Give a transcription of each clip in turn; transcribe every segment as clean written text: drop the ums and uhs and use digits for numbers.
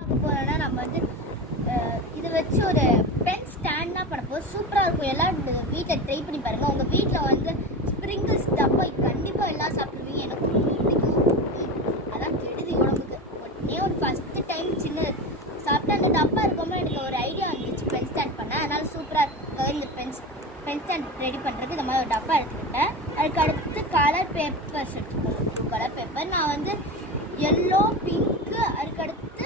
போறோம்னா நம்ம வந்து இதை வச்சு ஒரு பென் ஸ்டாண்ட் தான் பண்ண போது சூப்பராக இருக்கும். எல்லாம் வீட்டில் ட்ரை பண்ணி பாருங்கள். உங்கள் வீட்டில் வந்து ஸ்ப்ரிங்கிள்ஸ் டப்பா கண்டிப்பாக எல்லாம் சாப்பிடுவீங்க. எனக்கு ரொம்ப பிடிக்கும். அதான் கெடுதி உடம்புக்கு. உடனே ஒரு ஃபஸ்ட்டு டைம் சின்ன சாப்பிட்டு அந்த டப்பா இருக்கும்போது எனக்கு ஒரு ஐடியா வந்துச்சு பென் ஸ்டாண்ட் பண்ணேன். அதனால் சூப்பராக இந்த பென் ஸ்டாண்ட் ரெடி பண்ணுறதுக்கு இந்த மாதிரி ஒரு டப்பா எடுத்துக்கிட்டேன். அதுக்கு அடுத்து கலர் பேப்பர்ஸ் எடுத்துக்கோங்க. ப்ளூ கலர் பேப்பர் நான் வந்து எல்லோ பிங்க்கு அதுக்கடுத்து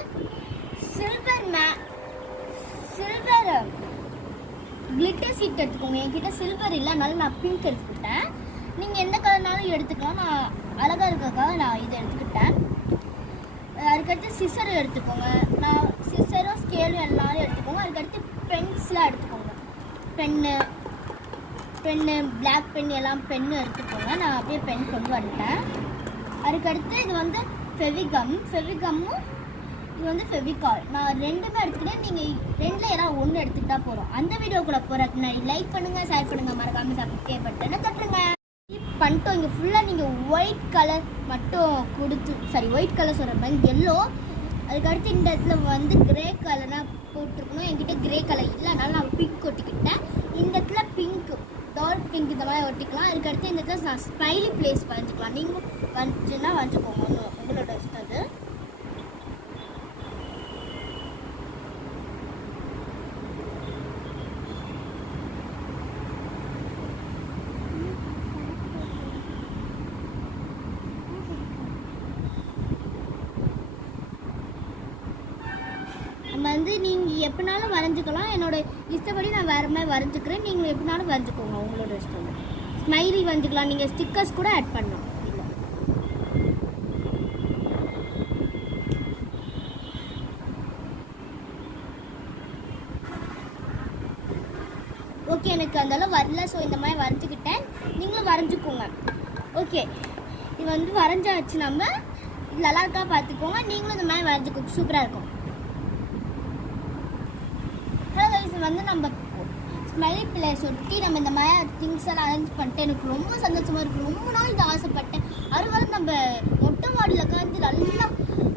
சில்வர் கிளிட்டர் சீட் எடுத்துக்கோங்க. என்கிட்ட சில்வர் இல்லை, அதனால நான் பிங்க் எடுத்துக்கிட்டேன். நீங்கள் எந்த கலர்னாலும் எடுத்துக்கலாம். நான் அழகாக இருக்கிறதுக்காக நான் இதை எடுத்துக்கிட்டேன். அதுக்கடுத்து சிசர் எடுத்துக்கோங்க. நான் சிசரும் ஸ்கேலும் எல்லாரும் எடுத்துக்கோங்க. அதுக்கடுத்து பென்ஸ்லாம் எடுத்துக்கோங்க. பென்னு பிளாக் பென் எல்லாம் பென்னு எடுத்துக்கோங்க. நான் அப்படியே பென் கொண்டு வந்துட்டேன். அதுக்கடுத்து இது வந்து ஃபெவிகம்மும் இது வந்து ஃபெவிகால். நான் ரெண்டுமே எடுத்துக்கிட்டேன். நீங்கள் ரெண்டில் ஏதாவது ஒன்று எடுத்துக்கிட்டா போகிறோம். அந்த வீடியோக்குள்ளே போகிறதுக்கு முன்னாடி லைக் பண்ணுங்கள், ஷேர் பண்ணுங்கள், மறக்காமல் சப்ஸ்கிரைப் பட்டனை தட்டுங்க. பண்ணிட்டோம். இங்கே ஃபுல்லாக நீங்கள் ஒயிட் கலர் மட்டும் ஒயிட் கலர் சொல்கிற மாதிரி எல்லோ. அதுக்கடுத்து இந்த இடத்துல வந்து கிரே கலராக போட்டிருக்கணும். என்கிட்ட கிரே கலர் இல்லை, அதனால நான் பிங்க் ஒட்டிக்கிட்டேன். இந்த இடத்துல பிங்க்கு டார்க் பிங்க் இந்த மாதிரி ஒட்டிக்கலாம். அதுக்கடுத்து இந்த இடத்துல நான் ஸ்மைலி பிளேஸ் வரைஞ்சிக்கலாம். நீங்கள் வந்துச்சுன்னா வரைஞ்சிக்கோங்க, உங்களோட இஷ்டம் அது. நம்ம வந்து நீங்கள் எப்படினாலும் வரைஞ்சிக்கலாம். என்னோட இஷ்டப்படி நான் வேறு மாதிரி வரைஞ்சிக்கிறேன். நீங்கள் எப்படினாலும் வரைஞ்சிக்கோங்க, உங்களோட இஷ்டம். ஸ்மைலி வரைஞ்சிக்கலாம். நீங்கள் ஸ்டிக்கர்ஸ் கூட ஆட் பண்ணலாம். ஓகே, எனக்கு அதெல்லாம் வரல. ஸோ இந்த மாதிரி வரைஞ்சிக்கிட்டேன். நீங்களும் வரைஞ்சிக்கோங்க. ஓகே, இது வந்து வரைஞ்சாச்சு. நம்ம இது நல்லா இருக்கா பார்த்துக்கோங்க. நீங்களும் இந்த மாதிரி வரைஞ்சிக்கோங்க, சூப்பராக இருக்கும். வந்து நம்ம ஸ்மைலி பிளேஸ் ஒட்டி நம்ம இந்த மாதிரி திங்ஸ் எல்லாம் அரேஞ்ச் பண்ணிட்டு எனக்கு ரொம்ப சந்தோஷமாக இருக்குது. ரொம்ப நாள் இது ஆசைப்பட்டேன். அதுவரை நம்ம மொட்டை மாடியில் உட்காந்து நல்லா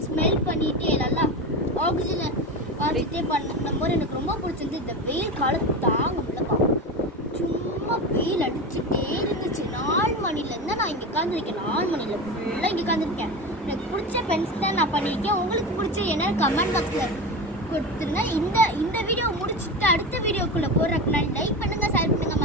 ஸ்மெல் பண்ணிட்டு நல்லா ஆக்சிஜனை வாசிட்டே பண்ணும்போது எனக்கு ரொம்ப பிடிச்சிருந்து. இந்த வெயில் காலம் தாங்க முடியலப்பா. சும்மா வெயில் அடிச்சுட்டே இருந்துச்சு. 4 மணிலேருந்து நான் இங்கே உட்காந்துருக்கேன். 4 மணியில் ஃபுல்லாக இங்கே உட்காந்துருக்கேன். எனக்கு பிடிச்ச பென்ஸ் தான் நான் பண்ணியிருக்கேன். உங்களுக்கு பிடிச்ச என்ன கமெண்ட் பாக்ஸில் கொடுத்துருங்க. இந்த வீடியோ முடிச்சுட்டு அடுத்த வீடியோக்குள்ளே போடுறதுக்கு லைக் பண்ணுங்கள், ஷேர் பண்ணுங்கள்.